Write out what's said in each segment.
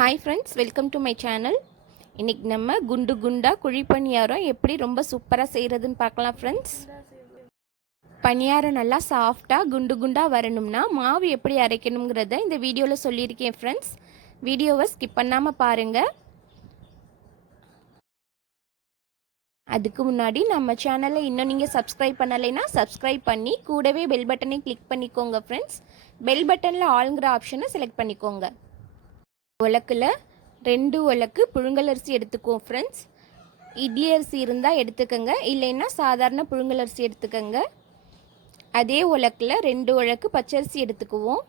Hi friends, welcome to my channel. இன்னைக்கு நம்ம குண்டு குண்டா குழிப்பணியாரம் எப்படி ரொம்ப சூப்பரா செய்யறதுன்னு பார்க்கலாம் ஃப்ரெண்ட்ஸ். பணியாரம் நல்லா சாஃப்ட்டா குண்டு குண்டா வரணும்னா மாவு எப்படி அரைக்கணும்ங்கறத இந்த வீடியோல சொல்லியிருக்கேன் ஃப்ரெண்ட்ஸ். வீடியோவை ஸ்கிப் பண்ணாம பாருங்க. அதுக்கு முன்னாடி நம்ம சேனலை இன்னும் நீங்கள் சப்ஸ்கிரைப் பண்ணலைன்னா சப்ஸ்கிரைப் பண்ணி கூடவே பெல் பட்டனை கிளிக் பண்ணிக்கோங்க ஃப்ரெண்ட்ஸ். பெல் பட்டனில் ஆளுங்கிற ஆப்ஷனை செலக்ட் பண்ணிக்கோங்க. உலக்கில் 2 உலக்கு புழுங்கலரிசி எடுத்துக்குவோம் ஃப்ரெண்ட்ஸ். இட்லி அரிசி இருந்தால் எடுத்துக்கோங்க, இல்லைன்னா சாதாரண புழுங்கலரிசி எடுத்துக்கோங்க. அதே உலக்கில் 2 உலக்கு பச்சரிசி எடுத்துக்குவோம்.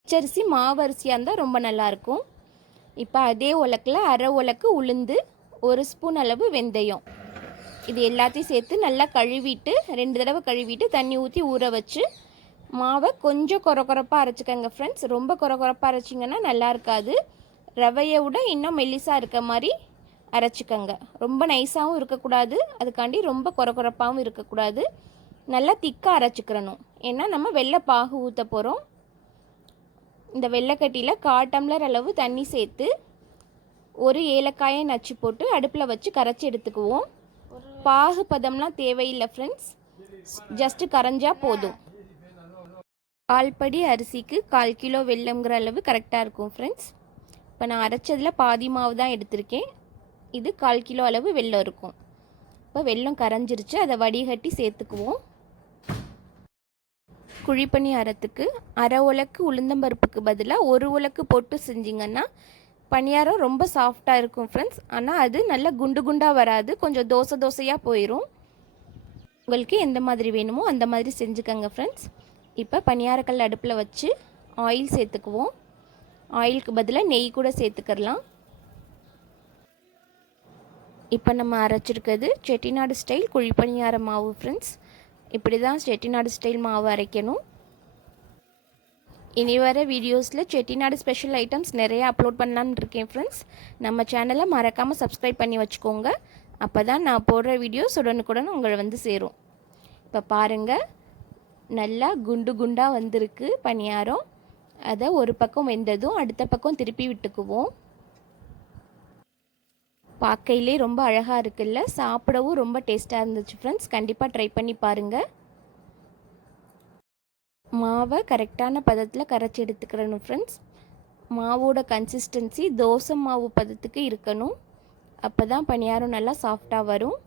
பச்சரிசி மாவரிசியாக இருந்தால் ரொம்ப நல்லாயிருக்கும். இப்போ அதே உலக்கில் அரை உலக்கு உளுந்து, 1 ஸ்பூன் அளவு வெந்தயம், இது எல்லாத்தையும் சேர்த்து நல்லா கழுவிட்டு 2 தடவை கழுவிட்டு தண்ணி ஊற்றி ஊற வச்சு மாவை கொஞ்சம் கொரப்பாக அரைச்சிக்கோங்க ஃப்ரெண்ட்ஸ். ரொம்ப கொரப்பாக அரைச்சிங்கன்னா நல்லா இருக்காது. ரவையை விட இன்னும் மெல்லிசாக இருக்க மாதிரி அரைச்சிக்கோங்க. ரொம்ப நைஸாகவும் இருக்கக்கூடாது, அதுக்காண்டி ரொம்ப கொரப்பாகவும் இருக்கக்கூடாது. நல்லா திக்காக அரைச்சிக்கிறணும். ஏன்னா நம்ம வெள்ளை பாகு ஊற்ற போகிறோம். இந்த வெள்ளைக்கட்டியில் 1/4 டம்ளர் அளவு தண்ணி சேர்த்து 1 ஏலக்காயை நச்சு போட்டு அடுப்பில் வச்சு கரைச்சி எடுத்துக்குவோம். பாகு பதம்லாம் தேவையில்லை ஃப்ரெண்ட்ஸ், ஜஸ்ட்டு கரைஞ்சால் போதும். 1/4 படி அரிசிக்கு 1/4 கிலோ வெல்லம்ங்கிற அளவு கரெக்டாக இருக்கும் ஃப்ரெண்ட்ஸ். இப்போ நான் அரைச்சதில் பாதி மாவு தான் எடுத்திருக்கேன். இது 1/4 கிலோ அளவு வெல்லம் இருக்கும். இப்போ வெல்லம் கரைஞ்சிருச்சு, அதை வடிகட்டி சேர்த்துக்குவோம். குழிப்பணியாரத்துக்கு அரை உலக்கு உளுந்தம்பருப்புக்கு பதிலாக 1 உலக்கு போட்டு செஞ்சிங்கன்னா பணியாரம் ரொம்ப சாஃப்டாக இருக்கும் ஃப்ரெண்ட்ஸ். ஆனால் அது நல்லா குண்டு குண்டாக வராது, கொஞ்சம் தோசையாக போயிடும். உங்களுக்கு எந்த மாதிரி வேணுமோ அந்த மாதிரி செஞ்சுக்கோங்க ஃப்ரெண்ட்ஸ். இப்போ பணியாரக்கல் அடுப்பில் வச்சு ஆயில் சேர்த்துக்குவோம். ஆயிலுக்கு பதிலாக நெய் கூட சேர்த்துக்கலாம். இப்போ நம்ம அரைச்சிருக்கிறது செட்டிநாடு ஸ்டைல் குழிப்பணியார மாவு ஃப்ரெண்ட்ஸ். இப்படி தான் செட்டிநாடு ஸ்டைல் மாவு அரைக்கணும். இனி வர வீடியோஸில் செட்டிநாடு ஸ்பெஷல் ஐட்டம்ஸ் நிறையா அப்லோட் பண்ணலான்னு இருக்கேன் ஃப்ரெண்ட்ஸ். நம்ம சேனலை மறக்காமல் சப்ஸ்கிரைப் பண்ணி வச்சுக்கோங்க. அப்போ தான் நான் போடுற வீடியோஸ் உடனுக்குடன் உங்களை வந்து சேரும். இப்போ பாருங்கள், நல்லா குண்டு குண்டாக வந்திருக்கு பணியாரம். அதை ஒரு பக்கம் வெந்ததும் அடுத்த பக்கம் திருப்பி விட்டுக்குவோம். பார்க்கையிலே ரொம்ப அழகாக இருக்குல்ல, சாப்பிடவும் ரொம்ப டேஸ்ட்டாக இருந்துச்சு ஃப்ரெண்ட்ஸ். கண்டிப்பாக ட்ரை பண்ணி பாருங்கள். மாவை கரெக்டான பதத்தில் கரைச்சி எடுத்துக்கிறணும் ஃப்ரெண்ட்ஸ். மாவோட கன்சிஸ்டன்சி தோசை மாவு பதத்துக்கு இருக்கணும். அப்போ தான் பணியாரம் நல்லா சாஃப்டாக வரும்.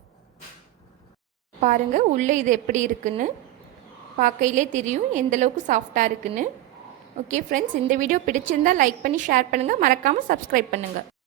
பாருங்கள் உள்ளே இது எப்படி இருக்குன்னு பார்க்கையிலே தெரியும் எந்தளவுக்கு சாஃப்டாக இருக்குன்னு. ஓகே ஃப்ரெண்ட்ஸ், இந்த வீடியோ பிடிச்சிருந்தால் லைக் பண்ணி ஷேர் பண்ணுங்கள், மறக்காமல் சப்ஸ்கிரைப் பண்ணுங்கள்.